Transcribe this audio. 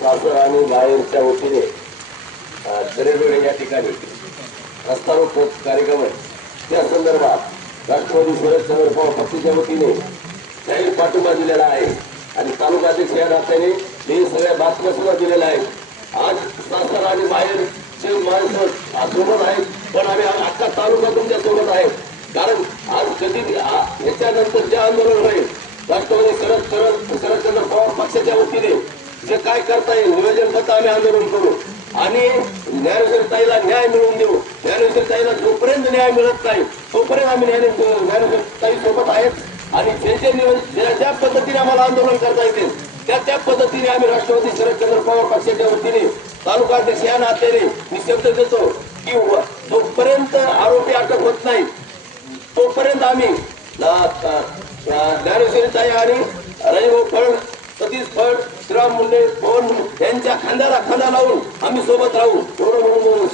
सासर आणि बाहेरच्या वतीने दरेडोळे या ठिकाणी रस्ता रोको कार्यक्रम आहे त्या संदर्भात राष्ट्रवादी शरदचंद्र पवार पक्षाच्या वतीने जाहीर पाठिंबा दिलेला आहे आणि तालुकाध्यक्ष या नात्याने मी सगळ्या बातम्या सुद्धा दिलेल्या आहेत। आज सासर आणि बाहेरचे माणसं सोबत आहेत, पण आम्ही अख्खा तालुका तुमच्या सोबत आहे। कारण आज कधी याच्यानंतर जे आंदोलन होईल राष्ट्रवादी शरदचंद्र पवार पक्षाच्या वतीने जे काय करता येईल नियोजनबद्ध आम्ही आंदोलन करू आणि ज्ञानेश्वरीताईला न्याय मिळवून देऊ। ज्ञानेश्वरीताईला जोपर्यंत न्याय मिळत नाही तोपर्यंत आम्ही ज्ञानेश्वरीताई सोबत आहेत आणि ज्या पद्धतीने आम्हाला आंदोलन करता येते त्या पद्धतीने आम्ही राष्ट्रवादी शरदचंद्र पवार पक्षाच्या वतीने तालुकाध्यक्ष या नात्याने मी शब्द देतो की जोपर्यंत आरोपी अटक होत नाही तोपर्यंत आम्ही ज्ञानेश्वरीताई आणि राजभाऊ फळ सतीश फळ श्रीराम मुंडे पवन यांच्या खांद्याला खांदा लावून आम्ही सोबत राहू एवढं म्हणून